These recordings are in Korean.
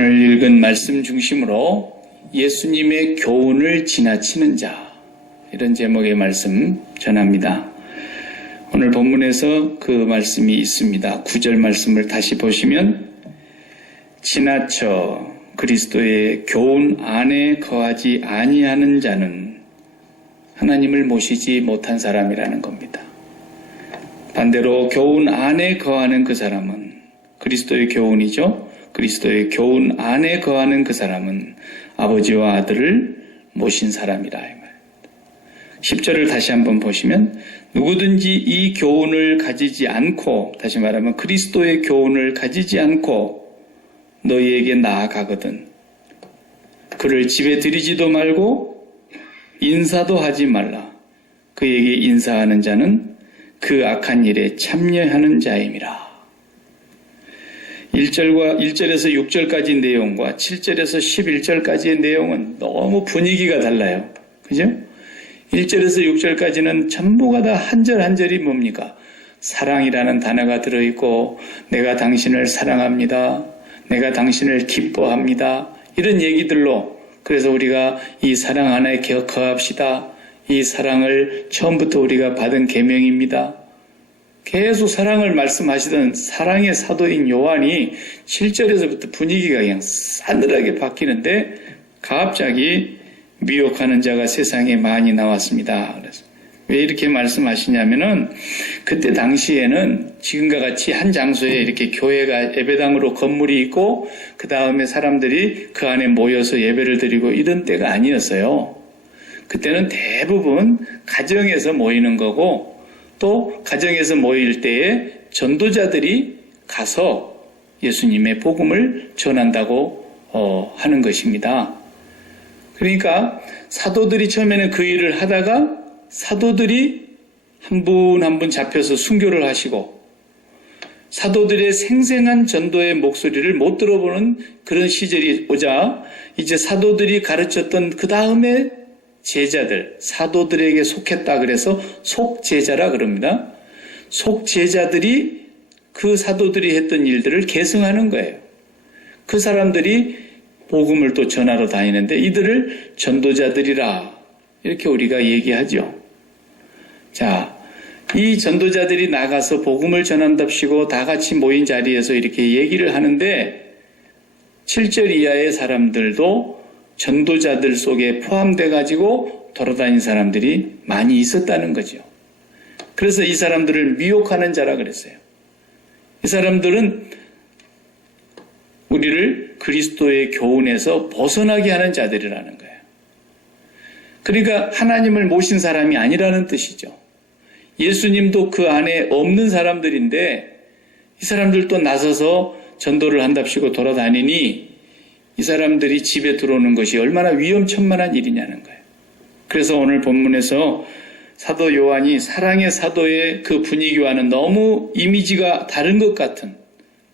오늘 읽은 말씀 중심으로 예수님의 교훈을 지나치는 자, 이런 제목의 말씀 전합니다. 오늘 본문에서 그 말씀이 있습니다. 9절 말씀을 다시 보시면 지나쳐 그리스도의 교훈 안에 거하지 아니하는 자는 하나님을 모시지 못한 사람이라는 겁니다. 반대로 교훈 안에 거하는 그 사람은 그리스도의 교훈이죠. 그리스도의 교훈 안에 거하는 그 사람은 아버지와 아들을 모신 사람이라. 10절을 다시 한번 보시면 누구든지 이 교훈을 가지지 않고, 다시 말하면 그리스도의 교훈을 가지지 않고 너희에게 나아가거든 그를 집에 들이지도 말고 인사도 하지 말라. 그에게 인사하는 자는 그 악한 일에 참여하는 자임이라. 1절에서 6절까지 내용과 7절에서 11절까지의 내용은 너무 분위기가 달라요. 그죠? 1절에서 6절까지는 전부가 다 한 절 한 절이 뭡니까? 사랑이라는 단어가 들어있고, 내가 당신을 사랑합니다. 내가 당신을 기뻐합니다. 이런 얘기들로, 그래서 우리가 이 사랑 안에 거합시다. 이 사랑을 처음부터 우리가 받은 계명입니다. 계속 사랑을 말씀하시던 사랑의 사도인 요한이 7절에서부터 분위기가 그냥 싸늘하게 바뀌는데 갑자기 미혹하는 자가 세상에 많이 나왔습니다. 그래서 왜 이렇게 말씀하시냐면은 그때 당시에는 지금과 같이 한 장소에 이렇게 교회가 예배당으로 건물이 있고 그 다음에 사람들이 그 안에 모여서 예배를 드리고 이런 때가 아니었어요. 그때는 대부분 가정에서 모이는 거고, 또 가정에서 모일 때에 전도자들이 가서 예수님의 복음을 전한다고 하는 것입니다. 그러니까 사도들이 처음에는 그 일을 하다가 사도들이 한 분 한 분 잡혀서 순교를 하시고 사도들의 생생한 전도의 목소리를 못 들어보는 그런 시절이 오자 이제 사도들이 가르쳤던 그 다음에 제자들, 사도들에게 속했다 그래서 속제자라 그럽니다. 속제자들이 그 사도들이 했던 일들을 계승하는 거예요. 그 사람들이 복음을 또 전하러 다니는데 이들을 전도자들이라 이렇게 우리가 얘기하죠. 자, 이 전도자들이 나가서 복음을 전한답시고 다 같이 모인 자리에서 이렇게 얘기를 하는데 7절 이하의 사람들도 전도자들 속에 포함돼 가지고 돌아다닌 사람들이 많이 있었다는 거죠. 그래서 이 사람들을 미혹하는 자라 그랬어요. 이 사람들은 우리를 그리스도의 교훈에서 벗어나게 하는 자들이라는 거예요. 그러니까 하나님을 모신 사람이 아니라는 뜻이죠. 예수님도 그 안에 없는 사람들인데 이 사람들도 나서서 전도를 한답시고 돌아다니니 이 사람들이 집에 들어오는 것이 얼마나 위험천만한 일이냐는 거예요. 그래서 오늘 본문에서 사도 요한이 사랑의 사도의 그 분위기와는 너무 이미지가 다른 것 같은,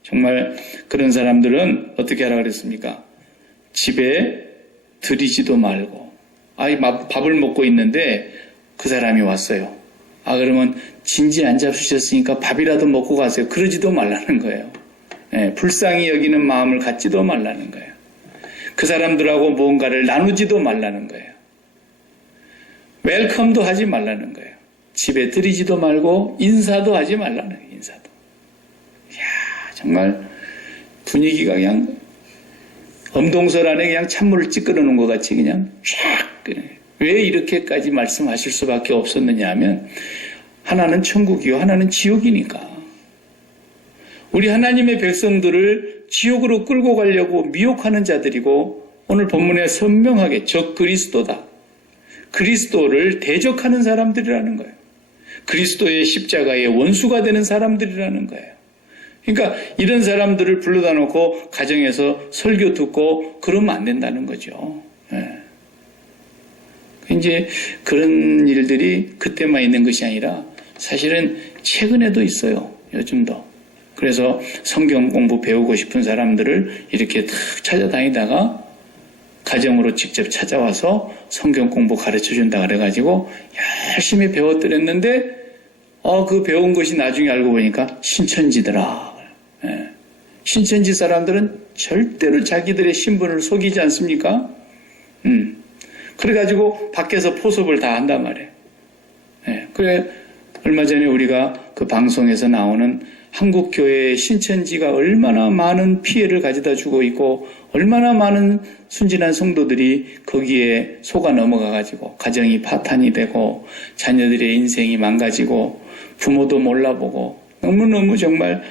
정말 그런 사람들은 어떻게 하라 그랬습니까? 집에 들이지도 말고, 밥을 먹고 있는데 그 사람이 왔어요. 그러면 진지 안 잡수셨으니까 밥이라도 먹고 가세요. 그러지도 말라는 거예요. 불쌍히 여기는 마음을 갖지도 말라는 거예요. 그 사람들하고 뭔가를 나누지도 말라는 거예요. 웰컴도 하지 말라는 거예요. 집에 들이지도 말고 인사도 하지 말라는 거예요. 인사도. 이야, 정말 분위기가 그냥 엄동설 안에 그냥 찬물을 찌끄러 놓은 것 같이 그냥 쫙. 왜 이렇게까지 말씀하실 수밖에 없었느냐 하면 하나는 천국이요 하나는 지옥이니까. 우리 하나님의 백성들을 지옥으로 끌고 가려고 미혹하는 자들이고, 오늘 본문에 선명하게 적 그리스도다. 그리스도를 대적하는 사람들이라는 거예요. 그리스도의 십자가의 원수가 되는 사람들이라는 거예요. 그러니까 이런 사람들을 불러다 놓고 가정에서 설교 듣고 그러면 안 된다는 거죠. 이제 그런 일들이 그때만 있는 것이 아니라 사실은 최근에도 있어요. 요즘도. 그래서 성경 공부 배우고 싶은 사람들을 이렇게 탁 찾아다니다가 가정으로 직접 찾아와서 성경 공부 가르쳐준다 그래가지고 열심히 배웠더랬는데 그 배운 것이 나중에 알고 보니까 신천지더라. 신천지 사람들은 절대로 자기들의 신분을 속이지 않습니까? 그래가지고 밖에서 포섭을 다 한단 말이에요. 네, 그래 얼마 전에 우리가 그 방송에서 나오는 한국교회의 신천지가 얼마나 많은 피해를 가져다 주고 있고 얼마나 많은 순진한 성도들이 거기에 속아 넘어가가지고 가정이 파탄이 되고 자녀들의 인생이 망가지고 부모도 몰라보고 너무너무 정말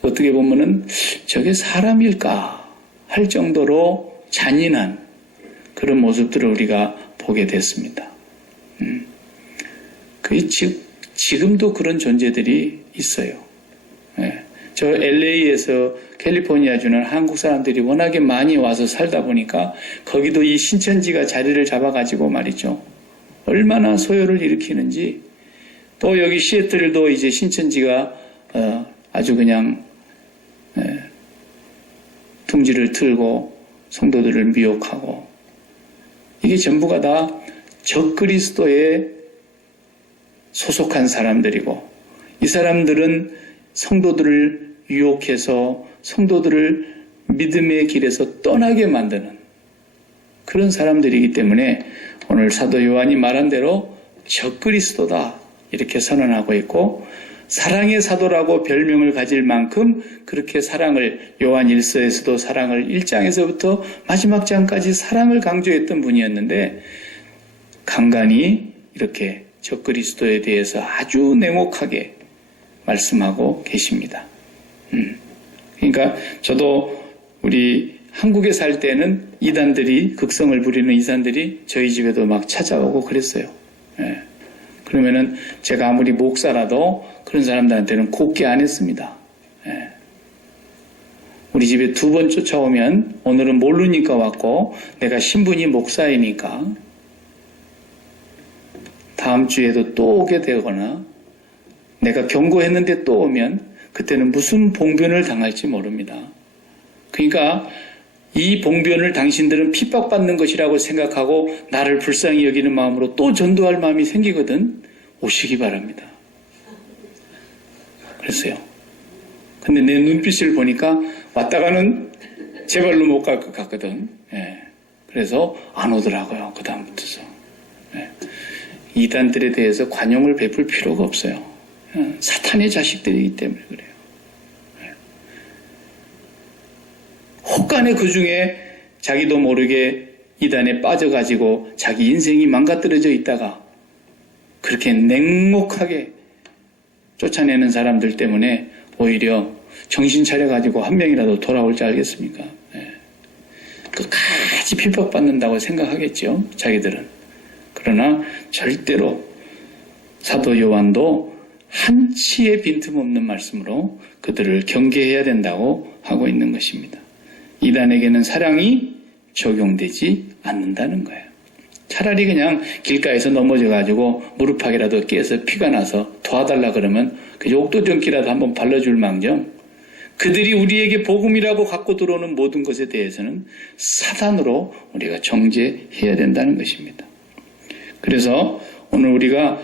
어떻게 보면은 저게 사람일까 할 정도로 잔인한 그런 모습들을 우리가 보게 됐습니다. 지금도 그런 존재들이 있어요. 예. 저 LA에서 캘리포니아주는 한국 사람들이 워낙에 많이 와서 살다 보니까 거기도 이 신천지가 자리를 잡아가지고 말이죠. 얼마나 소요를 일으키는지 또 여기 시애틀도 이제 신천지가 아주 그냥 둥지를 틀고 성도들을 미혹하고 이게 전부가 다 적그리스도에 소속한 사람들이고 이 사람들은 성도들을 유혹해서 성도들을 믿음의 길에서 떠나게 만드는 그런 사람들이기 때문에 오늘 사도 요한이 말한 대로 적그리스도다 이렇게 선언하고 있고 사랑의 사도라고 별명을 가질 만큼 그렇게 사랑을 요한 1서에서도 사랑을 1장에서부터 마지막 장까지 사랑을 강조했던 분이었는데 간간히 이렇게 적그리스도에 대해서 아주 냉혹하게 말씀하고 계십니다. 그러니까 저도 우리 한국에 살 때는 이단들이 극성을 부리는 이단들이 저희 집에도 막 찾아오고 그랬어요. 예. 그러면은 제가 아무리 목사라도 그런 사람들한테는 곱게 안 했습니다. 예. 우리 집에 2번 쫓아오면 오늘은 모르니까 왔고 내가 신분이 목사이니까 다음 주에도 또 오게 되거나 내가 경고했는데 또 오면 그때는 무슨 봉변을 당할지 모릅니다. 그러니까 이 봉변을 당신들은 핍박받는 것이라고 생각하고 나를 불쌍히 여기는 마음으로 또 전도할 마음이 생기거든 오시기 바랍니다. 그랬어요. 근데 내 눈빛을 보니까 왔다가는 제 발로 못 갈 것 같거든. 예. 그래서 안 오더라고요. 그 다음부터서. 예. 이단들에 대해서 관용을 베풀 필요가 없어요. 예. 사탄의 자식들이기 때문에 그래요. 예. 혹간에 그 중에 자기도 모르게 이단에 빠져가지고 자기 인생이 망가뜨려져 있다가 그렇게 냉혹하게 쫓아내는 사람들 때문에 오히려 정신 차려가지고 한 명이라도 돌아올 줄 알겠습니까? 예. 끝까지 핍박받는다고 생각하겠죠. 자기들은. 그러나 절대로 사도 요한도 한치의 빈틈없는 말씀으로 그들을 경계해야 된다고 하고 있는 것입니다. 이단에게는 사랑이 적용되지 않는다는 거예요. 차라리 그냥 길가에서 넘어져가지고 무릎팍이라도 깨서 피가 나서 도와달라 그러면 그 옥도전기라도 한번 발라줄 망정 그들이 우리에게 복음이라고 갖고 들어오는 모든 것에 대해서는 사단으로 우리가 정죄해야 된다는 것입니다. 그래서 오늘 우리가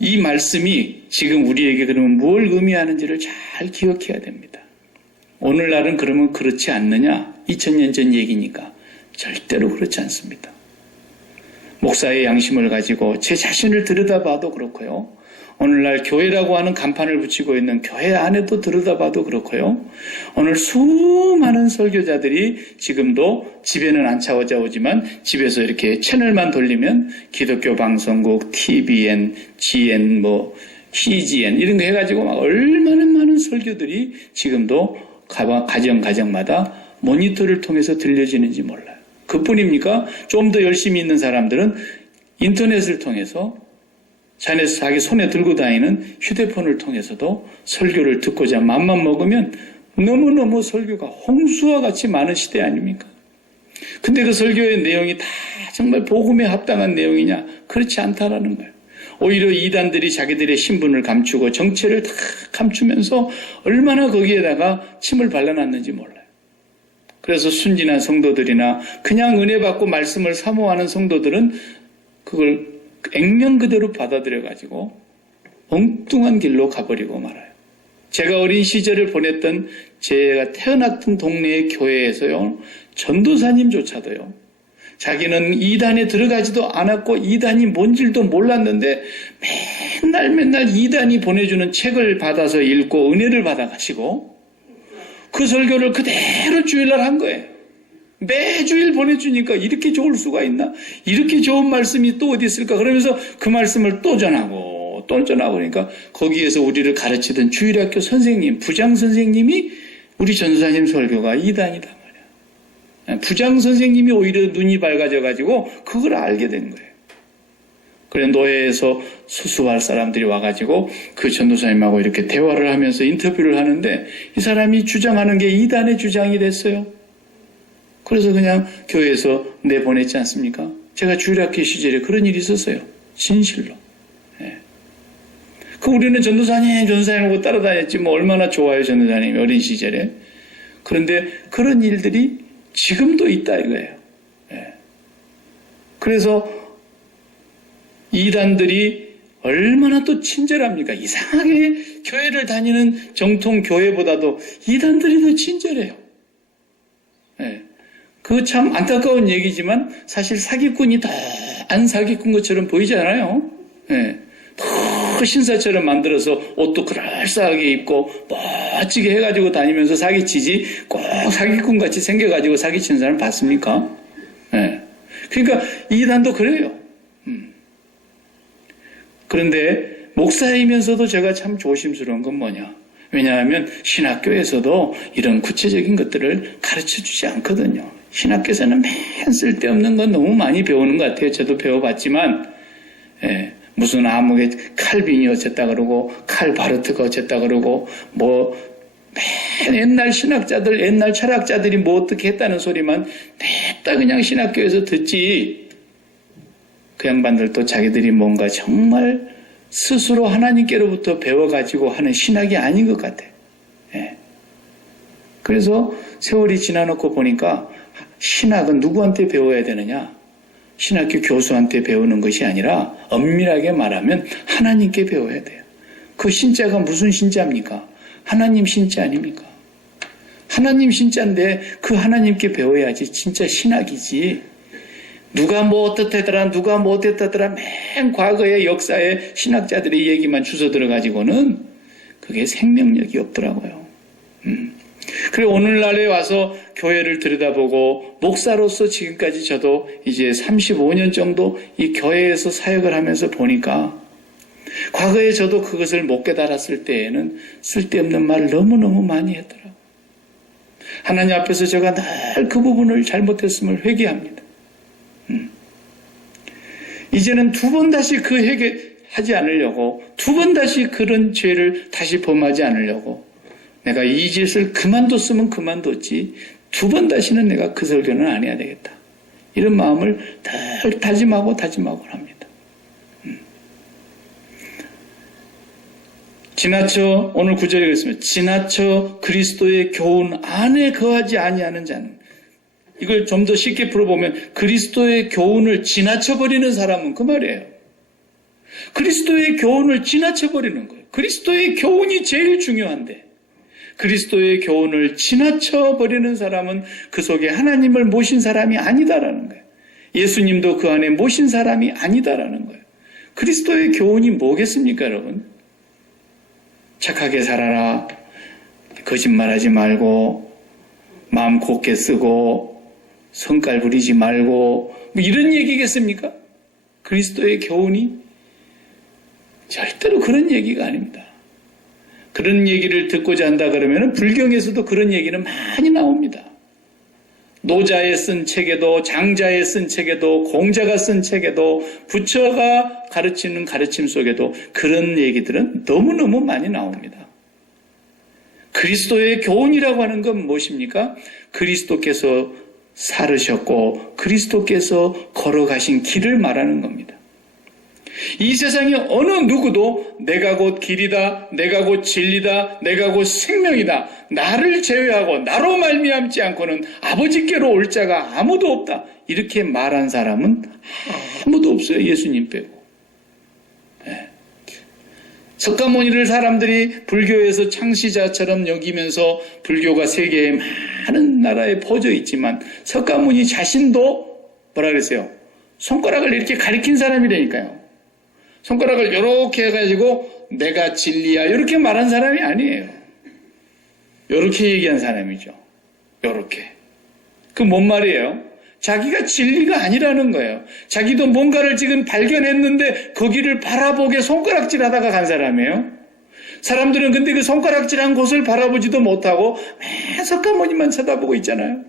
이 말씀이 지금 우리에게 그러면 뭘 의미하는지를 잘 기억해야 됩니다. 오늘날은 그러면 그렇지 않느냐? 2000년 전 얘기니까 절대로 그렇지 않습니다. 목사의 양심을 가지고 제 자신을 들여다봐도 그렇고요. 오늘날 교회라고 하는 간판을 붙이고 있는 교회 안에도 들여다봐도 그렇고요. 오늘 수많은 설교자들이 지금도 집에는 안 찾아오지만 집에서 이렇게 채널만 돌리면 기독교 방송국, TVN, GN, CGN 이런 거 해가지고 막 얼마나 많은 설교들이 지금도 가정마다 모니터를 통해서 들려지는지 몰라요. 그뿐입니까? 좀 더 열심히 있는 사람들은 인터넷을 통해서 자기 손에 들고 다니는 휴대폰을 통해서도 설교를 듣고자 맘만 먹으면 너무너무 설교가 홍수와 같이 많은 시대 아닙니까? 근데 그 설교의 내용이 다 정말 복음에 합당한 내용이냐? 그렇지 않다라는 거예요. 오히려 이단들이 자기들의 신분을 감추고 정체를 다 감추면서 얼마나 거기에다가 침을 발라놨는지 몰라요. 그래서 순진한 성도들이나 그냥 은혜 받고 말씀을 사모하는 성도들은 그걸 액면 그대로 받아들여가지고 엉뚱한 길로 가버리고 말아요. 제가 어린 시절을 보냈던 제가 태어났던 동네의 교회에서요, 전도사님조차도요, 자기는 이단에 들어가지도 않았고 이단이 뭔지도 몰랐는데 맨날 이단이 보내주는 책을 받아서 읽고 은혜를 받아가시고 그 설교를 그대로 주일날 한 거예요. 매주일 보내주니까 이렇게 좋을 수가 있나? 이렇게 좋은 말씀이 또 어디 있을까? 그러면서 그 말씀을 또 전하고 그러니까 거기에서 우리를 가르치던 주일학교 선생님, 부장 선생님이 우리 전도사님 설교가 이단이다 말이야. 부장 선생님이 오히려 눈이 밝아져가지고 그걸 알게 된 거예요. 그래 노예에서 수수할 사람들이 와가지고 그 전도사님하고 이렇게 대화를 하면서 인터뷰를 하는데 이 사람이 주장하는 게 이단의 주장이 됐어요. 그래서 그냥 교회에서 내보냈지 않습니까? 제가 주일학교 시절에 그런 일이 있었어요. 진실로. 예. 그 우리는 전도사님하고 따라다녔지 뭐 얼마나 좋아요, 전도사님이 어린 시절에. 그런데 그런 일들이 지금도 있다 이거예요. 예. 그래서 이단들이 얼마나 또 친절합니까? 이상하게 교회를 다니는 정통 교회보다도 이단들이 더 친절해요. 예. 그 참 안타까운 얘기지만 사실 사기꾼이 더 안 사기꾼 것처럼 보이잖아요. 예. 더 신사처럼 만들어서 옷도 그럴싸하게 입고 멋지게 해가지고 다니면서 사기치지 꼭 사기꾼같이 생겨가지고 사기치는 사람 봤습니까? 예. 그러니까 이단도 그래요. 그런데 목사이면서도 제가 참 조심스러운 건 뭐냐? 왜냐하면 신학교에서도 이런 구체적인 것들을 가르쳐주지 않거든요. 신학교에서는 맨 쓸데없는 건 너무 많이 배우는 것 같아요. 저도 배워봤지만 무슨 아무게 칼빈이 어쨌다 그러고 칼 바르트가 어쨌다 그러고 뭐 맨 옛날 신학자들 옛날 철학자들이 뭐 어떻게 했다는 소리만 냈다 그냥 신학교에서 듣지. 그 양반들도 자기들이 뭔가 정말 스스로 하나님께로부터 배워가지고 하는 신학이 아닌 것 같아요. 예. 그래서 세월이 지나놓고 보니까 신학은 누구한테 배워야 되느냐? 신학교 교수한테 배우는 것이 아니라 엄밀하게 말하면 하나님께 배워야 돼요. 그 신자가 무슨 신자입니까? 하나님 신자 아닙니까? 하나님 신자인데 그 하나님께 배워야지 진짜 신학이지. 누가 뭐 어떻다더라 누가 뭐 어땠다더라 맨 과거의 역사에 신학자들의 얘기만 주워 들어가지고는 그게 생명력이 없더라고요. 그리고 오늘날에 와서 교회를 들여다보고 목사로서 지금까지 저도 이제 35년 정도 이 교회에서 사역을 하면서 보니까 과거에 저도 그것을 못 깨달았을 때에는 쓸데없는 말을 너무너무 많이 했더라고요. 하나님 앞에서 제가 늘 그 부분을 잘못했음을 회개합니다. 이제는 두 번 다시 그 회개하지 않으려고 두 번 다시 그런 죄를 다시 범하지 않으려고 내가 이 짓을 그만뒀으면 그만뒀지 두 번 다시는 내가 그 설교는 안 해야 되겠다. 이런 마음을 늘 다짐하고 합니다. 지나쳐 오늘 9절에 그랬습니다. 지나쳐 그리스도의 교훈 안에 거하지 아니하는 자는 이걸 좀 더 쉽게 풀어보면 그리스도의 교훈을 지나쳐버리는 사람은 그 말이에요. 그리스도의 교훈을 지나쳐버리는 거예요. 그리스도의 교훈이 제일 중요한데 그리스도의 교훈을 지나쳐버리는 사람은 그 속에 하나님을 모신 사람이 아니다라는 거예요. 예수님도 그 안에 모신 사람이 아니다라는 거예요. 그리스도의 교훈이 뭐겠습니까, 여러분? 착하게 살아라. 거짓말하지 말고 마음 곱게 쓰고 성깔 부리지 말고 뭐 이런 얘기겠습니까? 그리스도의 교훈이 절대로 그런 얘기가 아닙니다. 그런 얘기를 듣고자 한다 그러면 불경에서도 그런 얘기는 많이 나옵니다. 노자에 쓴 책에도 장자에 쓴 책에도 공자가 쓴 책에도 부처가 가르치는 가르침 속에도 그런 얘기들은 너무너무 많이 나옵니다. 그리스도의 교훈이라고 하는 건 무엇입니까? 그리스도께서 살으셨고 그리스도께서 걸어가신 길을 말하는 겁니다. 이 세상에 어느 누구도 내가 곧 길이다, 내가 곧 진리다, 내가 곧 생명이다, 나를 제외하고 나로 말미암지 않고는 아버지께로 올 자가 아무도 없다. 이렇게 말한 사람은 아무도 없어요. 예수님 빼고. 네. 석가모니를 사람들이 불교에서 창시자처럼 여기면서 불교가 세계의 많은 나라에 퍼져 있지만 석가모니 자신도 뭐라 그랬어요? 손가락을 이렇게 가리킨 사람이라니까요. 손가락을 이렇게 해가지고 내가 진리야 이렇게 말한 사람이 아니에요. 이렇게 얘기한 사람이죠. 이렇게. 그 뭔 말이에요? 자기가 진리가 아니라는 거예요. 자기도 뭔가를 지금 발견했는데 거기를 바라보게 손가락질하다가 간 사람이에요. 사람들은 근데 그 손가락질한 곳을 바라보지도 못하고 매 석가모니만 쳐다보고 있잖아요.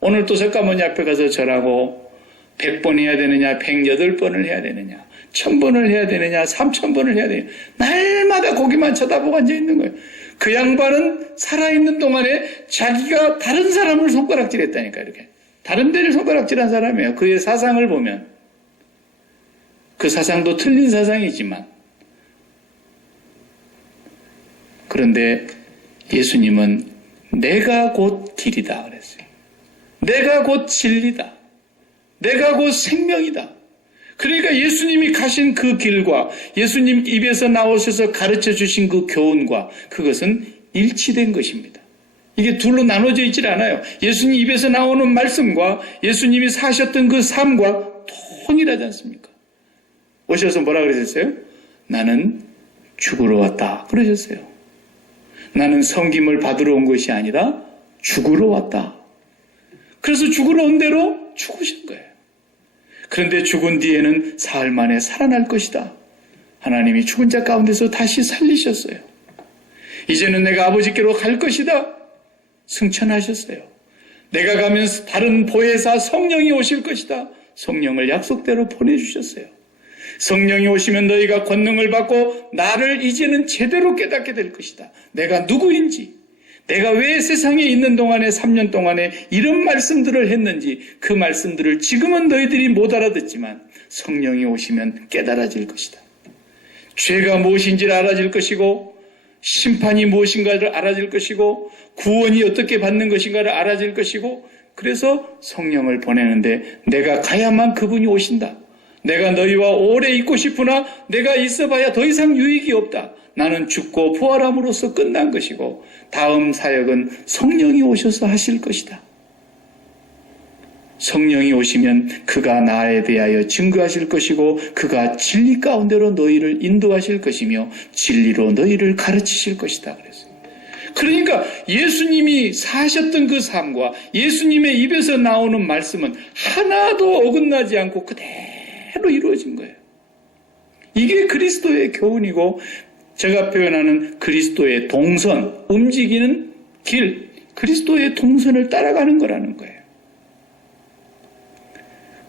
오늘 또 석가모니 앞에 가서 절하고 100번 해야 되느냐 108번을 해야 되느냐 1000번을 해야 되느냐 3000번을 해야 되느냐 날마다 거기만 쳐다보고 앉아있는 거예요. 그 양반은 살아있는 동안에 자기가 다른 사람을 손가락질했다니까 이렇게. 다른 데를 손가락질한 사람이에요. 그의 사상을 보면. 그 사상도 틀린 사상이지만. 그런데 예수님은 내가 곧 길이다 그랬어요. 내가 곧 진리다. 내가 곧 생명이다. 그러니까 예수님이 가신 그 길과 예수님 입에서 나오셔서 가르쳐 주신 그 교훈과 그것은 일치된 것입니다. 이게 둘로 나눠져 있질 않아요. 예수님 입에서 나오는 말씀과 예수님이 사셨던 그 삶과 통일하지 않습니까? 오셔서 뭐라 그러셨어요? 나는 죽으러 왔다 그러셨어요. 나는 섬김을 받으러 온 것이 아니라 죽으러 왔다. 그래서 죽으러 온 대로 죽으신 거예요. 그런데 죽은 뒤에는 사흘 만에 살아날 것이다. 하나님이 죽은 자 가운데서 다시 살리셨어요. 이제는 내가 아버지께로 갈 것이다. 승천하셨어요. 내가 가면 다른 보혜사 성령이 오실 것이다. 성령을 약속대로 보내주셨어요. 성령이 오시면 너희가 권능을 받고 나를 이제는 제대로 깨닫게 될 것이다. 내가 누구인지, 내가 왜 세상에 있는 동안에 3년 동안에 이런 말씀들을 했는지 그 말씀들을 지금은 너희들이 못 알아듣지만 성령이 오시면 깨달아질 것이다. 죄가 무엇인지를 알아질 것이고 심판이 무엇인가를 알아질 것이고 구원이 어떻게 받는 것인가를 알아질 것이고 그래서 성령을 보내는데 내가 가야만 그분이 오신다. 내가 너희와 오래 있고 싶으나 내가 있어봐야 더 이상 유익이 없다. 나는 죽고 부활함으로써 끝난 것이고 다음 사역은 성령이 오셔서 하실 것이다. 성령이 오시면 그가 나에 대하여 증거하실 것이고 그가 진리 가운데로 너희를 인도하실 것이며 진리로 너희를 가르치실 것이다. 그랬어요. 그러니까 예수님이 사셨던 그 삶과 예수님의 입에서 나오는 말씀은 하나도 어긋나지 않고 그대로 이루어진 거예요. 이게 그리스도의 교훈이고 제가 표현하는 그리스도의 동선, 움직이는 길, 그리스도의 동선을 따라가는 거라는 거예요.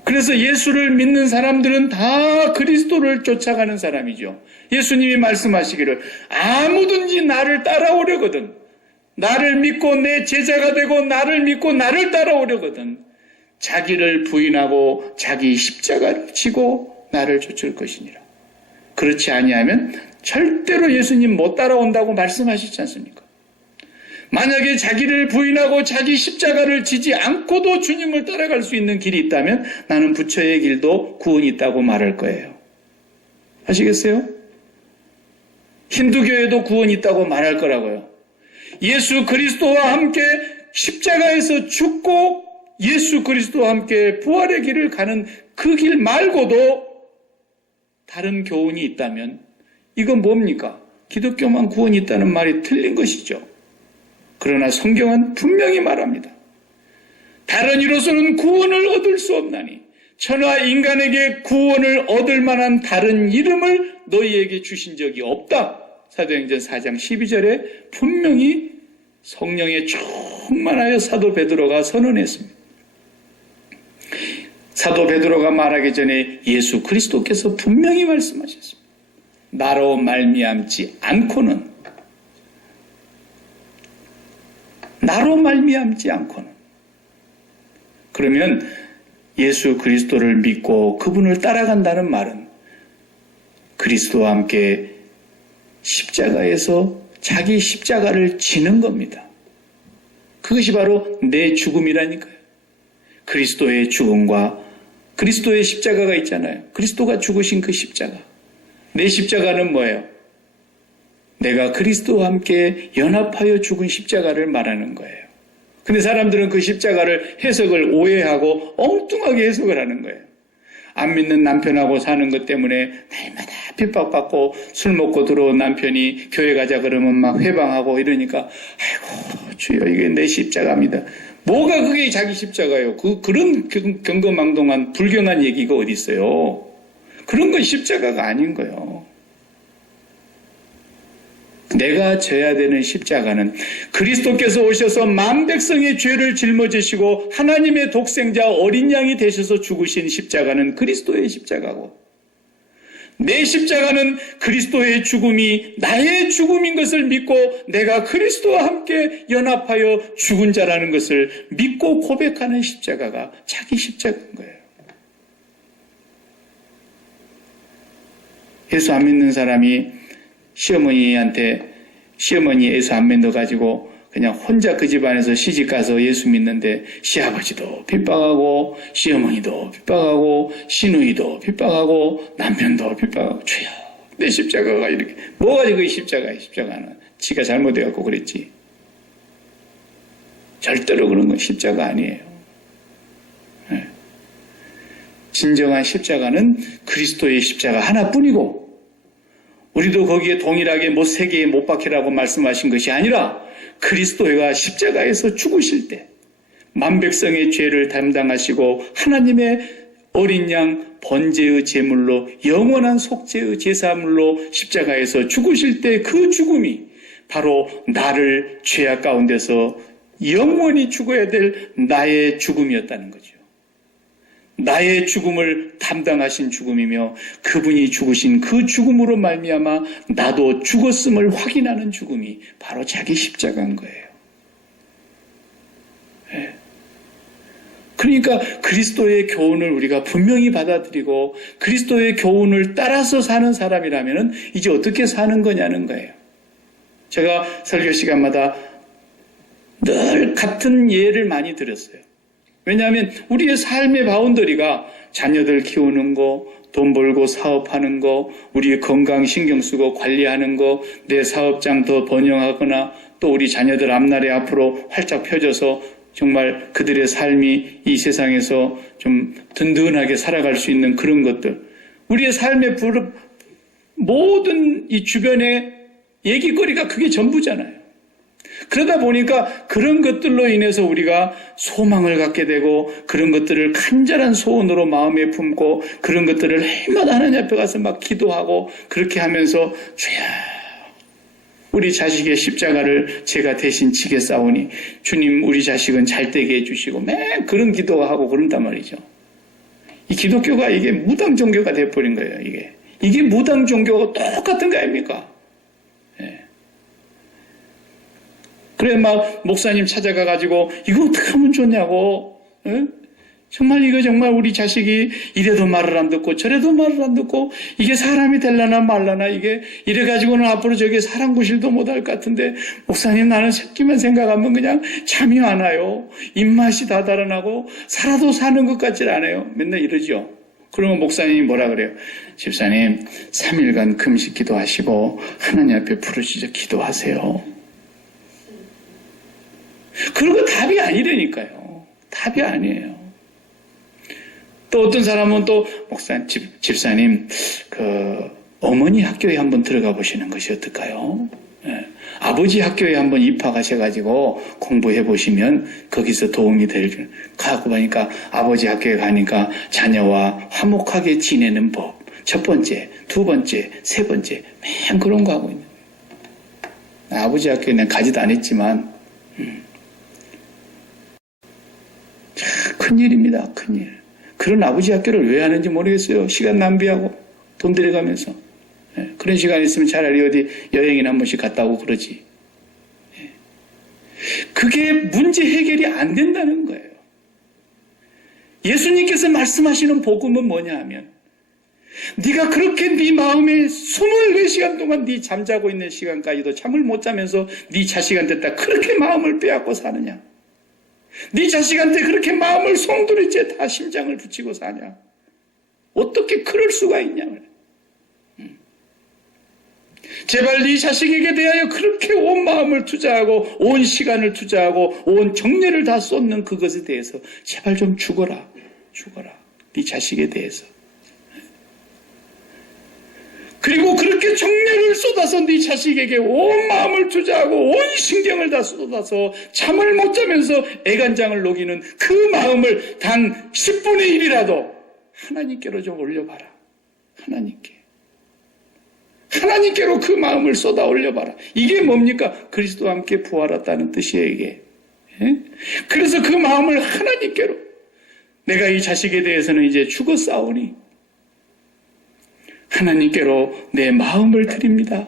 그래서 예수를 믿는 사람들은 다 그리스도를 쫓아가는 사람이죠. 예수님이 말씀하시기를 아무든지 나를 따라오려거든 나를 믿고 내 제자가 되고 나를 믿고 나를 따라오려거든 자기를 부인하고 자기 십자가를 지고 나를 쫓을 것이니라. 그렇지 아니하면 절대로 예수님 못 따라온다고 말씀하시지 않습니까? 만약에 자기를 부인하고 자기 십자가를 지지 않고도 주님을 따라갈 수 있는 길이 있다면 나는 부처의 길도 구원이 있다고 말할 거예요. 아시겠어요? 힌두교에도 구원이 있다고 말할 거라고요. 예수 그리스도와 함께 십자가에서 죽고 예수 그리스도와 함께 부활의 길을 가는 그 길 말고도 다른 교훈이 있다면 이건 뭡니까? 기독교만 구원이 있다는 말이 틀린 것이죠. 그러나 성경은 분명히 말합니다. 다른 이로서는 구원을 얻을 수 없나니 천하 인간에게 구원을 얻을 만한 다른 이름을 너희에게 주신 적이 없다. 사도행전 4장 12절에 분명히 성령에 충만하여 사도 베드로가 선언했습니다. 사도 베드로가 말하기 전에 예수 그리스도께서 분명히 말씀하셨습니다. 나로 말미암지 않고는 그러면 예수 그리스도를 믿고 그분을 따라간다는 말은 그리스도와 함께 십자가에서 자기 십자가를 지는 겁니다. 그것이 바로 내 죽음이라니까요. 그리스도의 죽음과 그리스도의 십자가가 있잖아요. 그리스도가 죽으신 그 십자가. 내 십자가는 뭐예요? 내가 그리스도와 함께 연합하여 죽은 십자가를 말하는 거예요. 근데 사람들은 그 십자가를 해석을 오해하고 엉뚱하게 해석을 하는 거예요. 안 믿는 남편하고 사는 것 때문에 날마다 핍박받고 술 먹고 들어온 남편이 교회 가자 그러면 막 회방하고 이러니까 아이고 주여 이게 내 십자가입니다. 뭐가 그게 자기 십자가예요. 그런 경거망동한 불경한 얘기가 어디 있어요. 그런 건 십자가가 아닌 거예요. 내가 져야 되는 십자가는 그리스도께서 오셔서 만백성의 죄를 짊어지시고 하나님의 독생자 어린 양이 되셔서 죽으신 십자가는 그리스도의 십자가고, 내 십자가는 그리스도의 죽음이 나의 죽음인 것을 믿고 내가 그리스도와 함께 연합하여 죽은 자라는 것을 믿고 고백하는 십자가가 자기 십자가인 거예요. 예수 안 믿는 사람이 시어머니 예수 안 믿어가지고 그냥 혼자 그 집안에서 시집가서 예수 믿는데 시아버지도 핍박하고 시어머니도 핍박하고 시누이도 핍박하고 남편도 핍박하고 주여 내 십자가가 이렇게 뭐가 그 십자가야. 십자가는 지가 잘못해갖고 그랬지. 절대로 그런 건 십자가 아니에요. 네. 진정한 십자가는 그리스도의 십자가 하나뿐이고, 우리도 거기에 동일하게 못 세 개에 못 박히라고 말씀하신 것이 아니라 그리스도가 십자가에서 죽으실 때 만백성의 죄를 담당하시고 하나님의 어린 양 번제의 제물로 영원한 속죄의 제사물로 십자가에서 죽으실 때 그 죽음이 바로 나를 죄악 가운데서 영원히 죽어야 될 나의 죽음이었다는 거죠. 나의 죽음을 담당하신 죽음이며 그분이 죽으신 그 죽음으로 말미암아 나도 죽었음을 확인하는 죽음이 바로 자기 십자가인 거예요. 네. 그러니까 그리스도의 교훈을 우리가 분명히 받아들이고 그리스도의 교훈을 따라서 사는 사람이라면 이제 어떻게 사는 거냐는 거예요. 제가 설교 시간마다 늘 같은 예를 많이 들었어요. 왜냐하면 우리의 삶의 바운더리가 자녀들 키우는 거, 돈 벌고 사업하는 거, 우리의 건강 신경 쓰고 관리하는 거, 내 사업장 더 번영하거나 또 우리 자녀들 앞날에 앞으로 활짝 펴져서 정말 그들의 삶이 이 세상에서 좀 든든하게 살아갈 수 있는 그런 것들. 우리의 삶의 모든 이 주변의 얘기거리가 그게 전부잖아요. 그러다 보니까 그런 것들로 인해서 우리가 소망을 갖게 되고 그런 것들을 간절한 소원으로 마음에 품고 그런 것들을 해마다 하나님 앞에 가서 막 기도하고 그렇게 하면서 주여 우리 자식의 십자가를 제가 대신 지겠사오니 주님 우리 자식은 잘 되게 해주시고 매 그런 기도가 하고 그런단 말이죠. 이 기독교가 이게 무당 종교가 돼버린 거예요. 이게 무당 종교가 똑같은 거 아닙니까? 예. 그래 막 목사님 찾아가가지고 이거 어떻게 하면 좋냐고, 에? 정말 이거 정말 우리 자식이 이래도 말을 안 듣고 저래도 말을 안 듣고 이게 사람이 될라나 말라나 이게 이래가지고는 앞으로 저게 사람 구실도 못할 것 같은데 목사님 나는 새끼만 생각하면 그냥 잠이 안 와요. 입맛이 다 달아나고 살아도 사는 것 같질 않아요. 맨날 이러죠. 그러면 목사님이 뭐라 그래요? 집사님 3일간 금식 기도하시고 하나님 앞에 부르짖어 기도하세요. 그런 거 답이 아니라니까요. 답이 아니에요. 또 어떤 사람은 또 목사님, 집사님 어머니 학교에 한번 들어가 보시는 것이 어떨까요? 예. 아버지 학교에 한번 입학하셔가지고 공부해 보시면 거기서 도움이 될. 가고 보니까 아버지 학교에 가니까 자녀와 화목하게 지내는 법. 첫 번째, 두 번째, 세 번째 맨 그런 거 하고 있는. 아버지 학교에 난 가지도 않았지만 큰일입니다. 큰일. 그런 아버지 학교를 왜 하는지 모르겠어요. 시간 낭비하고 돈 들여가면서. 그런 시간 있으면 차라리 어디 여행이나 한 번씩 갔다 오고 그러지. 그게 문제 해결이 안 된다는 거예요. 예수님께서 말씀하시는 복음은 뭐냐 하면 네가 그렇게 네 마음에 24시간 동안 네 잠자고 있는 시간까지도 잠을 못 자면서 네 자식한테 딱 그렇게 마음을 빼앗고 사느냐? 네 자식한테 그렇게 마음을 송두리째 다 심장을 붙이고 사냐? 어떻게 그럴 수가 있냐? 제발 네 자식에게 대하여 그렇게 온 마음을 투자하고 온 시간을 투자하고 온 정열을 다 쏟는 그것에 대해서 제발 좀 죽어라. 네 자식에 대해서. 그리고 그렇게 정열을 쏟아서 네 자식에게 온 마음을 투자하고 온 신경을 다 쏟아서 잠을 못 자면서 애간장을 녹이는 그 마음을 단 10분의 1이라도 하나님께로 좀 올려봐라. 하나님께로 그 마음을 쏟아 올려봐라. 이게 뭡니까? 그리스도와 함께 부활했다는 뜻이에요, 이게. 그래서 그 마음을 하나님께로. 내가 이 자식에 대해서는 이제 죽었사오니 하나님께로 내 마음을 드립니다.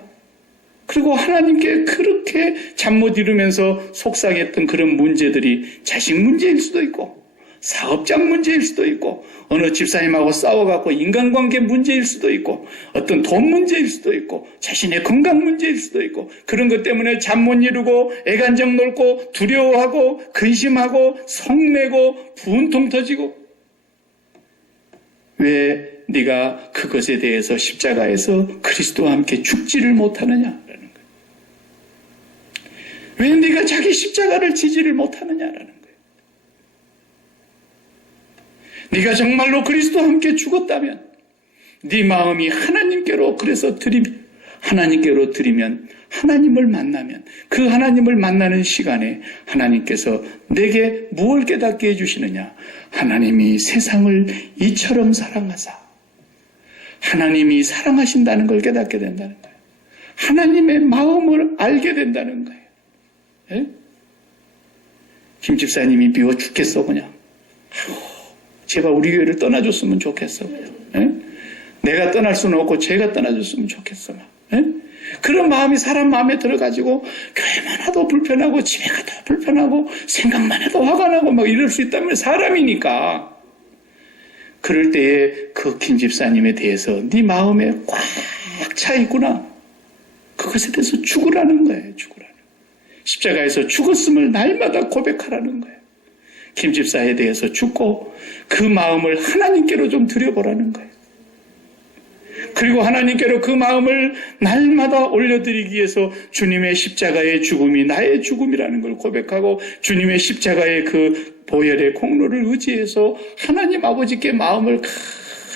그리고 하나님께 그렇게 잠 못 이루면서 속상했던 그런 문제들이 자식 문제일 수도 있고 사업장 문제일 수도 있고 어느 집사님하고 싸워갖고 인간관계 문제일 수도 있고 어떤 돈 문제일 수도 있고 자신의 건강 문제일 수도 있고 그런 것 때문에 잠 못 이루고 애간장 놓고 두려워하고 근심하고 성내고 분통 터지고 왜 네가 그것에 대해서 십자가에서 그리스도와 함께 죽지를 못하느냐라는 거예요. 왜 네가 자기 십자가를 지지를 못하느냐라는 거예요. 네가 정말로 그리스도와 함께 죽었다면 네 마음이 하나님께로 그래서 하나님께로 드리면 하나님을 만나면 그 하나님을 만나는 시간에 하나님께서 내게 무엇을 깨닫게 해주시느냐. 하나님이 세상을 이처럼 사랑하사 하나님이 사랑하신다는 걸 깨닫게 된다는 거예요. 하나님의 마음을 알게 된다는 거예요. 예? 김 집사님이 미워 죽겠어 그냥. 제발 우리 교회를 떠나줬으면 좋겠어. 예? 내가 떠날 수는 없고 제가 떠나줬으면 좋겠어. 예? 그런 마음이 사람 마음에 들어가지고 교회만 해도 불편하고 집에 가도 불편하고 생각만 해도 화가 나고 막 이럴 수 있다면 사람이니까. 그럴 때에 그 김 집사님에 대해서 네 마음에 꽉 차 있구나. 그것에 대해서 죽으라는 거예요. 십자가에서 죽었음을 날마다 고백하라는 거예요. 김 집사에 대해서 죽고 그 마음을 하나님께로 좀 드려보라는 거예요. 그리고 하나님께로 그 마음을 날마다 올려드리기 위해서 주님의 십자가의 죽음이 나의 죽음이라는 걸 고백하고 주님의 십자가의 그 보혈의 공로를 의지해서 하나님 아버지께 마음을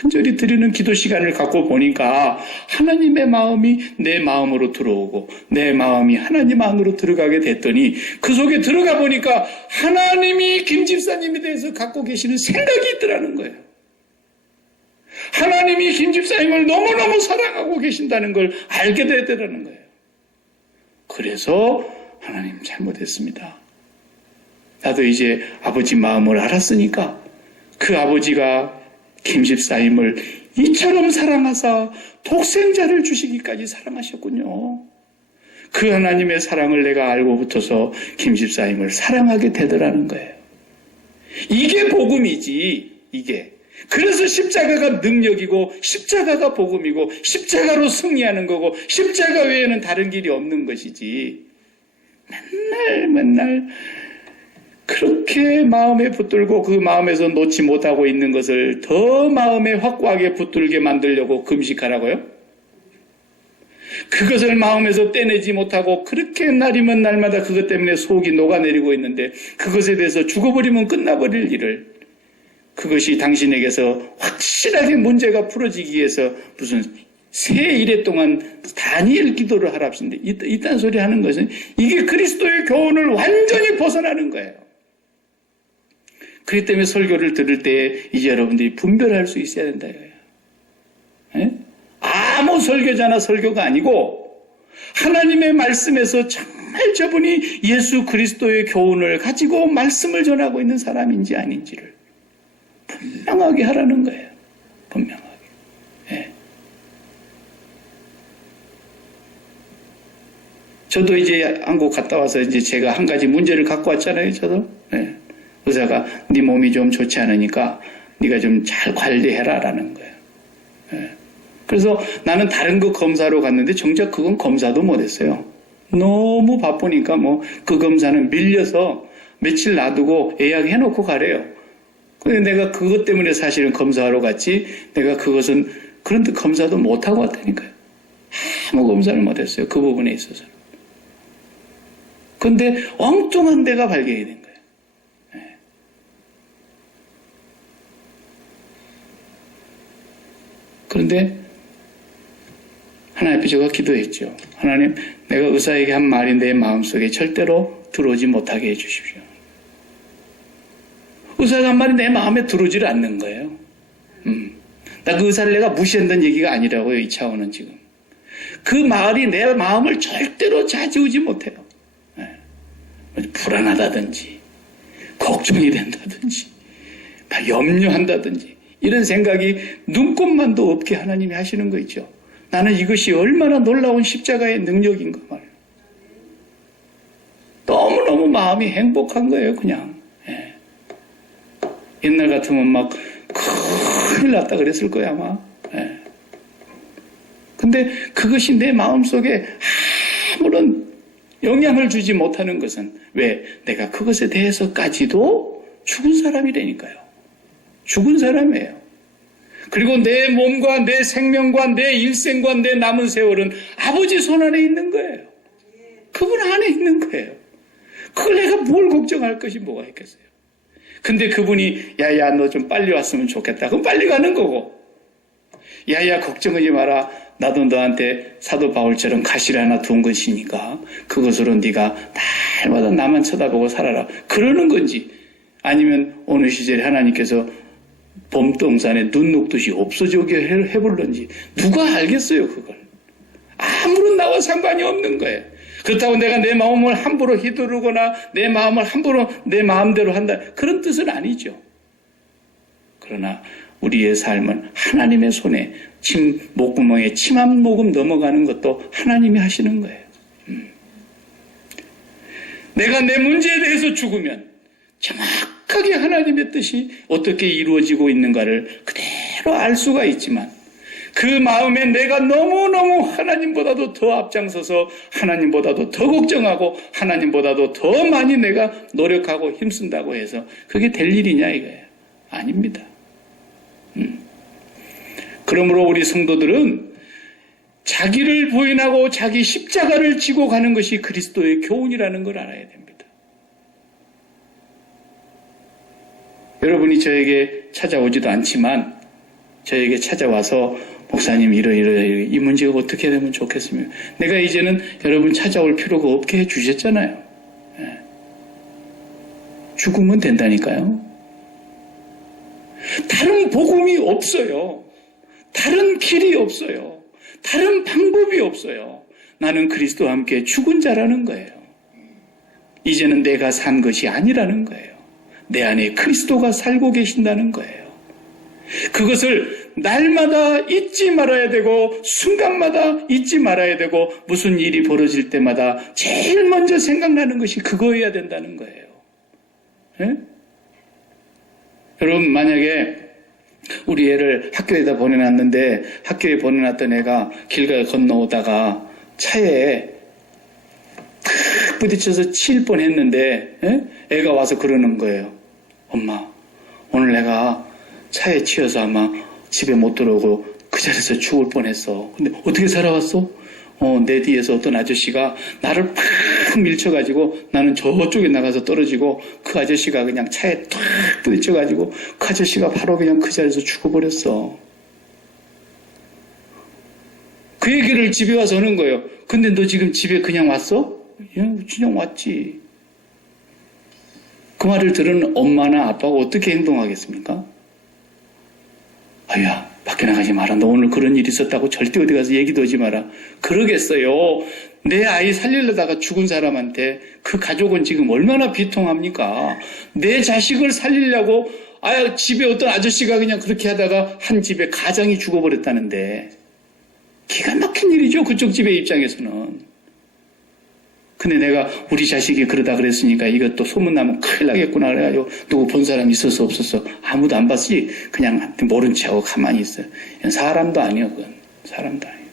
간절히 드리는 기도 시간을 갖고 보니까 하나님의 마음이 내 마음으로 들어오고 내 마음이 하나님 안으로 들어가게 됐더니 그 속에 들어가 보니까 하나님이 김 집사님에 대해서 갖고 계시는 생각이 있더라는 거예요. 하나님이 김 집사님을 너무너무 사랑하고 계신다는 걸 알게 되더라는 거예요. 그래서 하나님 잘못했습니다. 나도 이제 아버지 마음을 알았으니까 그 아버지가 김 집사님을 이처럼 사랑하사 독생자를 주시기까지 사랑하셨군요. 그 하나님의 사랑을 내가 알고 붙어서 김 집사님을 사랑하게 되더라는 거예요. 이게 복음이지, 이게. 그래서 십자가가 능력이고 십자가가 복음이고 십자가로 승리하는 거고 십자가 외에는 다른 길이 없는 것이지. 맨날 그렇게 마음에 붙들고 그 마음에서 놓지 못하고 있는 것을 더 마음에 확고하게 붙들게 만들려고 금식하라고요? 그것을 마음에서 떼내지 못하고 그렇게 날이면 날마다 그것 때문에 속이 녹아내리고 있는데 그것에 대해서 죽어버리면 끝나버릴 일을 그것이 당신에게서 확실하게 문제가 풀어지기 위해서 무슨 새 일해 동안 다니엘 기도를 하랍신데 이딴 소리 하는 것은 이게 그리스도의 교훈을 완전히 벗어나는 거예요. 그렇기 때문에 설교를 들을 때 이제 여러분들이 분별할 수 있어야 된다 이거예요. 예? 아무 설교자나 설교가 아니고 하나님의 말씀에서 정말 저분이 예수 그리스도의 교훈을 가지고 말씀을 전하고 있는 사람인지 아닌지를 분명하게 하라는 거예요. 분명하게. 예. 저도 이제 한국 갔다 와서 이제 제가 한 가지 문제를 갖고 왔잖아요. 저도. 예. 의사가 네 몸이 좀 좋지 않으니까 네가 좀 잘 관리해라라는 거예요. 예. 그래서 나는 다른 거 검사로 갔는데 정작 그건 검사도 못했어요. 너무 바쁘니까 뭐 그 검사는 밀려서 며칠 놔두고 예약해놓고 가래요. 근데 내가 그것 때문에 사실은 검사하러 갔지 내가 그것은 그런데 검사도 못하고 왔다니까요. 아무 검사를 못했어요. 그 부분에 있어서는. 근데 엉뚱한 데가 발견이 된 거예요. 네. 그런데 하나님 앞에 제가 기도했죠. 하나님, 내가 의사에게 한 말이 내 마음속에 절대로 들어오지 못하게 해주십시오. 의사가 한 말이 내 마음에 들어오질 않는 거예요. 나 그 의사를 내가 무시한다는 얘기가 아니라고요. 이 차원은 지금. 그 말이 내 마음을 절대로 좌지우지 못해요. 네. 불안하다든지 걱정이 된다든지 막 염려한다든지 이런 생각이 눈꼽만도 없게 하나님이 하시는 거 있죠. 나는 이것이 얼마나 놀라운 십자가의 능력인가 말이에요. 너무너무 마음이 행복한 거예요. 그냥. 예. 옛날 같으면 막 큰일 났다 그랬을 거야 아마. 예. 근데 그것이 내 마음속에 아무런 영향을 주지 못하는 것은 왜? 내가 그것에 대해서까지도 죽은 사람이라니까요. 죽은 사람이에요. 그리고 내 몸과 내 생명과 내 일생과 내 남은 세월은 아버지 손 안에 있는 거예요. 그분 안에 있는 거예요. 그걸 내가 뭘 걱정할 것이 뭐가 있겠어요. 근데 그분이 야야 너 좀 빨리 왔으면 좋겠다. 그럼 빨리 가는 거고. 야야 걱정하지 마라. 나도 너한테 사도 바울처럼 가시를 하나 둔 것이니까 그것으로 네가 날마다 나만 쳐다보고 살아라. 그러는 건지 아니면 어느 시절에 하나님께서 봄동산에 눈 녹듯이 없어지게 해볼런지 누가 알겠어요 그걸. 아무런 나와 상관이 없는 거예요. 그렇다고 내가 내 마음을 함부로 휘두르거나 내 마음을 함부로 내 마음대로 한다 그런 뜻은 아니죠. 그러나 우리의 삶은 하나님의 손에 목구멍에 침 한 모금 넘어가는 것도 하나님이 하시는 거예요. 내가 내 문제에 대해서 죽으면 정확하게 하나님의 뜻이 어떻게 이루어지고 있는가를 그대로 알 수가 있지만 그 마음에 내가 너무너무 하나님보다도 더 앞장서서 하나님보다도 더 걱정하고 하나님보다도 더 많이 내가 노력하고 힘쓴다고 해서 그게 될 일이냐 이거예요. 아닙니다. 그러므로 우리 성도들은 자기를 부인하고 자기 십자가를 지고 가는 것이 그리스도의 교훈이라는 걸 알아야 됩니다. 여러분이 저에게 찾아오지도 않지만 저에게 찾아와서 목사님 이러이러 이 문제가 어떻게 되면 좋겠습니까? 내가 이제는 여러분 찾아올 필요가 없게 해주셨잖아요. 죽으면 된다니까요. 다른 복음이 없어요. 다른 길이 없어요. 다른 방법이 없어요. 나는 그리스도와 함께 죽은 자라는 거예요. 이제는 내가 산 것이 아니라는 거예요. 내 안에 그리스도가 살고 계신다는 거예요. 그것을 날마다 잊지 말아야 되고 순간마다 잊지 말아야 되고 무슨 일이 벌어질 때마다 제일 먼저 생각나는 것이 그거여야 된다는 거예요. 네? 여러분 만약에 우리 애를 학교에다 보내놨는데 학교에 보내놨던 애가 길 건너오다가 차에 탁 부딪혀서 칠 뻔했는데 애가 와서 그러는 거예요. 엄마 오늘 내가 차에 치여서 아마 집에 못 들어오고 그 자리에서 죽을 뻔했어. 근데 어떻게 살아왔어? 내 뒤에서 어떤 아저씨가 나를 팍 밀쳐가지고 나는 저쪽에 나가서 떨어지고 그 아저씨가 그냥 차에 탁 부딪혀가지고 그 아저씨가 바로 그냥 그 자리에서 죽어버렸어. 그 얘기를 집에 와서 하는 거예요. 근데 너 지금 집에 그냥 왔어? 그냥 왔지. 그 말을 들은 엄마나 아빠가 어떻게 행동하겠습니까? 아야 밖에 나가지 마라. 너 오늘 그런 일이 있었다고 절대 어디 가서 얘기도 하지 마라. 그러겠어요. 내 아이 살리려다가 죽은 사람한테 그 가족은 지금 얼마나 비통합니까? 내 자식을 살리려고 집에 어떤 아저씨가 그냥 그렇게 하다가 한 집에 가장이 죽어버렸다는데 기가 막힌 일이죠. 그쪽 집의 입장에서는. 근데 내가 우리 자식이 그러다 그랬으니까 이것도 소문나면 큰일 나겠구나 그래가지고 누구 본 사람 있었어 없었어 아무도 안 봤지 그냥 모른 척하고 가만히 있어요. 사람도 아니요. 그건 사람도 아니에요.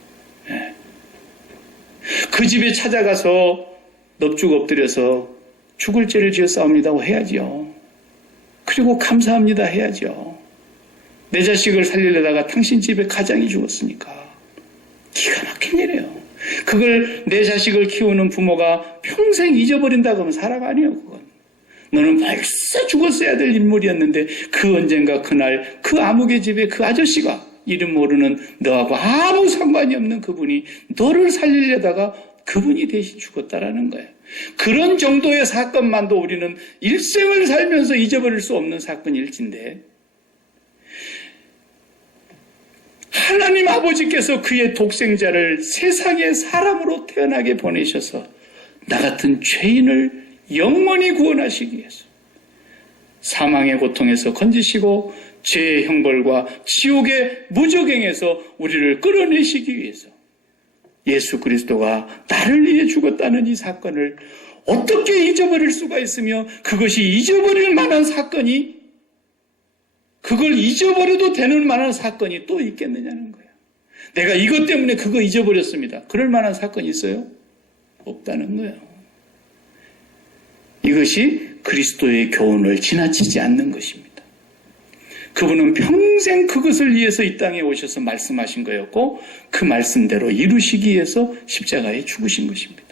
예. 그 집에 찾아가서 넙죽 엎드려서 죽을 죄를 지어 싸웁니다고 해야죠. 그리고 감사합니다 해야죠. 내 자식을 살리려다가 당신 집에 가장이 죽었으니까 기가 막힌 일이에요. 그걸 내 자식을 키우는 부모가 평생 잊어버린다고 하면 사람 아니에요, 그건. 너는 벌써 죽었어야 될 인물이었는데 그 언젠가 그날 그 아무개 집에 그 아저씨가 이름 모르는 너하고 아무 상관이 없는 그분이 너를 살리려다가 그분이 대신 죽었다라는 거예요. 그런 정도의 사건만도 우리는 일생을 살면서 잊어버릴 수 없는 사건일진데 하나님 아버지께서 그의 독생자를 세상에 사람으로 태어나게 보내셔서 나 같은 죄인을 영원히 구원하시기 위해서 사망의 고통에서 건지시고 죄의 형벌과 지옥의 무저갱에서 우리를 끌어내시기 위해서 예수 그리스도가 나를 위해 죽었다는 이 사건을 어떻게 잊어버릴 수가 있으며 그것이 잊어버릴 만한 사건이 그걸 잊어버려도 되는 만한 사건이 또 있겠느냐는 거예요. 내가 이것 때문에 그거 잊어버렸습니다. 그럴 만한 사건이 있어요? 없다는 거예요. 이것이 그리스도의 교훈을 지나치지 않는 것입니다. 그분은 평생 그것을 위해서 이 땅에 오셔서 말씀하신 거였고 그 말씀대로 이루시기 위해서 십자가에 죽으신 것입니다.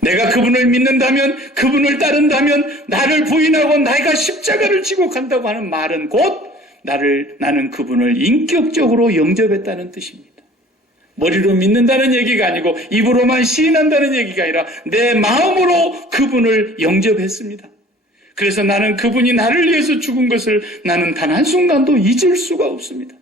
내가 그분을 믿는다면 그분을 따른다면 나를 부인하고 내가 십자가를 지고 간다고 하는 말은 곧 나는 그분을 인격적으로 영접했다는 뜻입니다. 머리로 믿는다는 얘기가 아니고 입으로만 시인한다는 얘기가 아니라 내 마음으로 그분을 영접했습니다. 그래서 나는 그분이 나를 위해서 죽은 것을 나는 단 한순간도 잊을 수가 없습니다.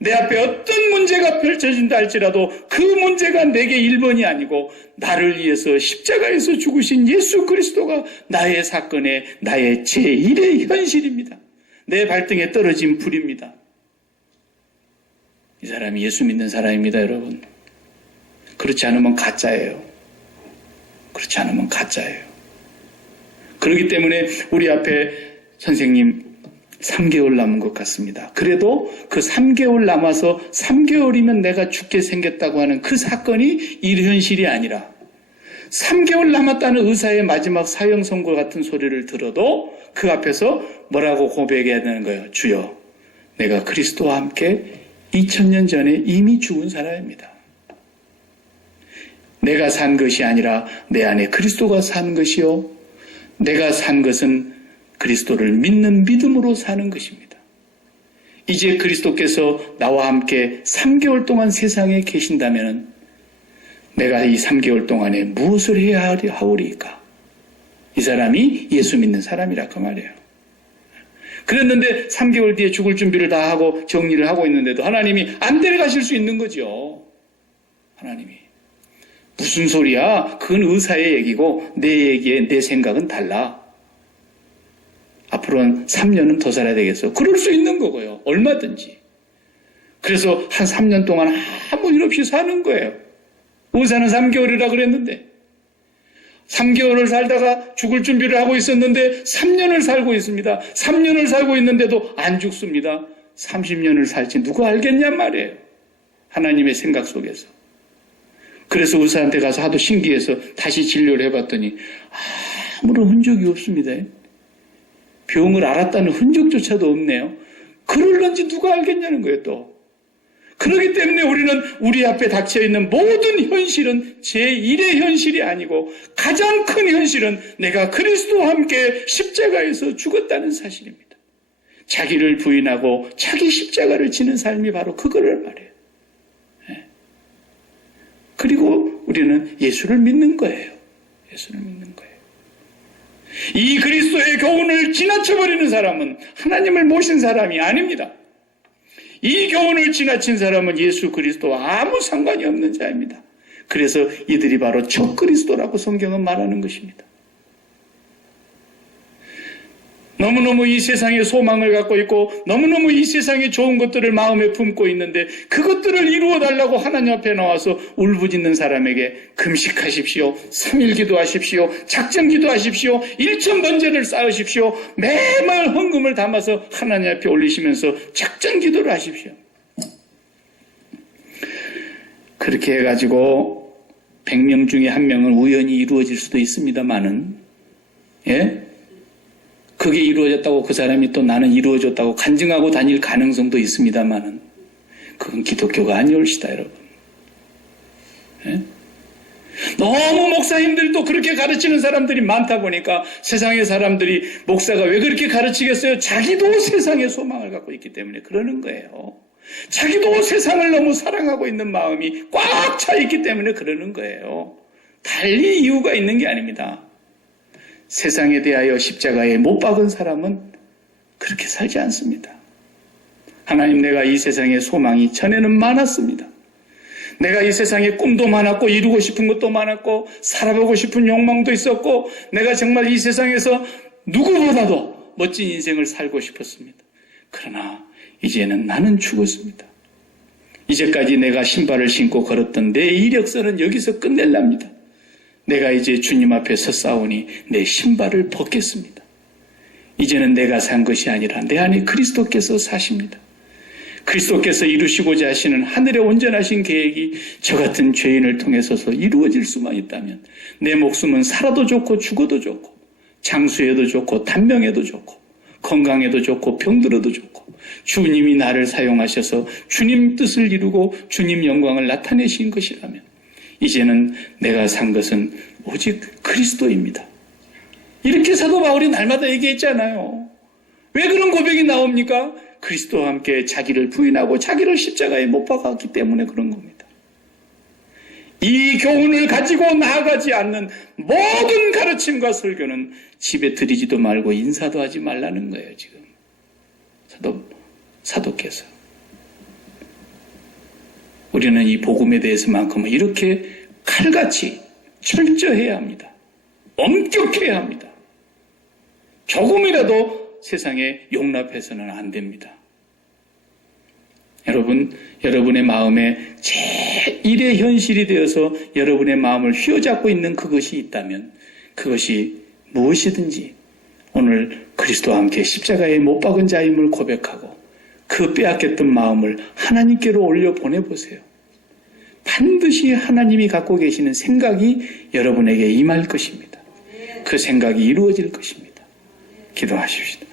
내 앞에 어떤 문제가 펼쳐진다 할지라도 그 문제가 내게 1번이 아니고 나를 위해서 십자가에서 죽으신 예수 그리스도가 나의 사건에 나의 제1의 현실입니다. 내 발등에 떨어진 불입니다. 이 사람이 예수 믿는 사람입니다, 여러분. 그렇지 않으면 가짜예요. 그렇지 않으면 가짜예요. 그렇기 때문에 우리 앞에 선생님 3개월 남은 것 같습니다. 그래도 그 3개월 남아서 3개월이면 내가 죽게 생겼다고 하는 그 사건이 일현실이 아니라 3개월 남았다는 의사의 마지막 사형 선고 같은 소리를 들어도 그 앞에서 뭐라고 고백해야 되는 거예요? 주여, 내가 그리스도와 함께 2000년 전에 이미 죽은 사람입니다. 내가 산 것이 아니라 내 안에 그리스도가 산 것이요. 내가 산 것은 그리스도를 믿는 믿음으로 사는 것입니다. 이제 그리스도께서 나와 함께 3개월 동안 세상에 계신다면 내가 이 3개월 동안에 무엇을 해야 하오리까? 이 사람이 예수 믿는 사람이라 그 말이에요. 그랬는데 3개월 뒤에 죽을 준비를 다 하고 정리를 하고 있는데도 하나님이 안 데려가실 수 있는 거죠. 하나님이. 무슨 소리야? 그건 의사의 얘기고 내 얘기에 내 생각은 달라. 앞으로는 3년은 더 살아야 되겠어. 그럴 수 있는 거고요. 얼마든지. 그래서 한 3년 동안 아무 일 없이 사는 거예요. 의사는 3개월이라 그랬는데 3개월을 살다가 죽을 준비를 하고 있었는데 3년을 살고 있습니다. 3년을 살고 있는데도 안 죽습니다. 30년을 살지 누가 알겠냔 말이에요. 하나님의 생각 속에서. 그래서 의사한테 가서 하도 신기해서 다시 진료를 해봤더니 아무런 흔적이 없습니다. 병을 알았다는 흔적조차도 없네요. 그럴런지 누가 알겠냐는 거예요, 또. 그렇기 때문에 우리는 우리 앞에 닥쳐있는 모든 현실은 제1의 현실이 아니고 가장 큰 현실은 내가 그리스도와 함께 십자가에서 죽었다는 사실입니다. 자기를 부인하고 자기 십자가를 지는 삶이 바로 그거를 말해요. 그리고 우리는 예수를 믿는 거예요. 예수를 믿는 거예요. 이 그리스도의 교훈을 지나쳐버리는 사람은 하나님을 모신 사람이 아닙니다. 이 교훈을 지나친 사람은 예수 그리스도와 아무 상관이 없는 자입니다. 그래서 이들이 바로 적그리스도라고 성경은 말하는 것입니다. 너무너무 이 세상에 소망을 갖고 있고 너무너무 이 세상에 좋은 것들을 마음에 품고 있는데 그것들을 이루어달라고 하나님 앞에 나와서 울부짖는 사람에게 금식하십시오. 3일 기도하십시오. 작정 기도하십시오. 1000번제를 쌓으십시오. 매일 헌금을 담아서 하나님 앞에 올리시면서 작정 기도를 하십시오. 그렇게 해가지고 100명 중에 1명은 우연히 이루어질 수도 있습니다만은 그게 이루어졌다고 그 사람이 또 나는 이루어졌다고 간증하고 다닐 가능성도 있습니다만은 그건 기독교가 아니올시다, 여러분. 예? 너무 목사님들도 그렇게 가르치는 사람들이 많다 보니까 세상의 사람들이 목사가 왜 그렇게 가르치겠어요? 자기도 세상의 소망을 갖고 있기 때문에 그러는 거예요. 자기도 세상을 너무 사랑하고 있는 마음이 꽉 차 있기 때문에 그러는 거예요. 달리 이유가 있는 게 아닙니다. 세상에 대하여 십자가에 못 박은 사람은 그렇게 살지 않습니다. 하나님, 내가 이 세상에 소망이 전에는 많았습니다. 내가 이 세상에 꿈도 많았고 이루고 싶은 것도 많았고 살아보고 싶은 욕망도 있었고 내가 정말 이 세상에서 누구보다도 멋진 인생을 살고 싶었습니다. 그러나 이제는 나는 죽었습니다. 이제까지 내가 신발을 신고 걸었던 내 이력서는 여기서 끝낼랍니다. 내가 이제 주님 앞에 섰사오니 내 신발을 벗겠습니다. 이제는 내가 산 것이 아니라 내 안에 그리스도께서 사십니다. 그리스도께서 이루시고자 하시는 하늘의 온전하신 계획이 저 같은 죄인을 통해서서 이루어질 수만 있다면 내 목숨은 살아도 좋고 죽어도 좋고 장수해도 좋고 단명해도 좋고 건강해도 좋고 병들어도 좋고 주님이 나를 사용하셔서 주님 뜻을 이루고 주님 영광을 나타내신 것이라면 이제는 내가 산 것은 오직 그리스도입니다. 이렇게 사도 바울이 날마다 얘기했잖아요. 왜 그런 고백이 나옵니까? 그리스도와 함께 자기를 부인하고 자기를 십자가에 못 박았기 때문에 그런 겁니다. 이 교훈을 가지고 나아가지 않는 모든 가르침과 설교는 집에 들이지도 말고 인사도 하지 말라는 거예요, 지금. 사도께서. 우리는 이 복음에 대해서만큼은 이렇게 칼같이 철저해야 합니다. 엄격해야 합니다. 조금이라도 세상에 용납해서는 안 됩니다. 여러분, 여러분의 마음에 제1의 현실이 되어서 여러분의 마음을 휘어잡고 있는 그것이 있다면 그것이 무엇이든지 오늘 그리스도와 함께 십자가에 못 박은 자임을 고백하고 그 빼앗겼던 마음을 하나님께로 올려 보내보세요. 반드시 하나님이 갖고 계시는 생각이 여러분에게 임할 것입니다. 그 생각이 이루어질 것입니다. 기도하십시다.